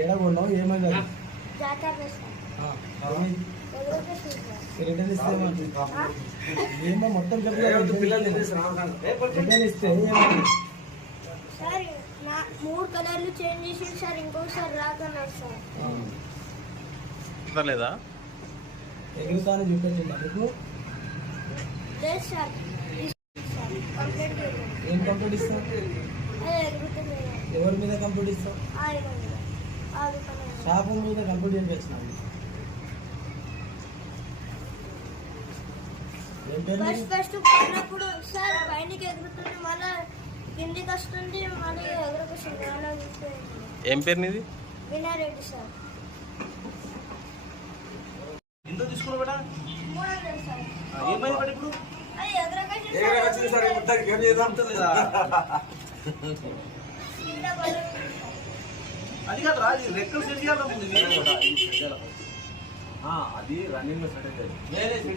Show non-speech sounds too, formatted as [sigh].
ఏడ కొన్నావు ఏమైంది రిటర్న్ ఇస్తే? ఏమో మొత్తం రిటర్న్ ఇస్తే? సార్ నా మూడు కలర్లు చేంజ్ చేసి సార్ ఇంకొకసారి రాకన్నారు సార్. లేదా సార్. సార్. కంప్లైంట్ చేయండి ఏం కంప్లీట్ ఎవరి మీద కంప్లీట్ ఇస్తావు? ఆయన మీద కంప్లీట్ పేరు ఫస్ట్? ఫస్ట్ పోయినప్పుడు సార్ పైనకి ఎగురుతుంది మళ్ళీ కిందికి వస్తుంది మళ్ళీ ఎగురుకొస్తుంది అలా ఏం పేరు నీది? వినారెడ్డి సార్. ఎందుకు తీసుకున్నావు బేటా ఏమైంది బట్ ఇప్పుడు? ఎగురకొచ్చింది సార్. మొత్తానికి ఏం చేద్దాం [laughs] అంతలేదా కింద పడుతుంది సార్. అది కాదు రా ఇది రెక్కలు సెట్ చేయాలి అది రన్నింగ్లో సెట్ అవుతుంది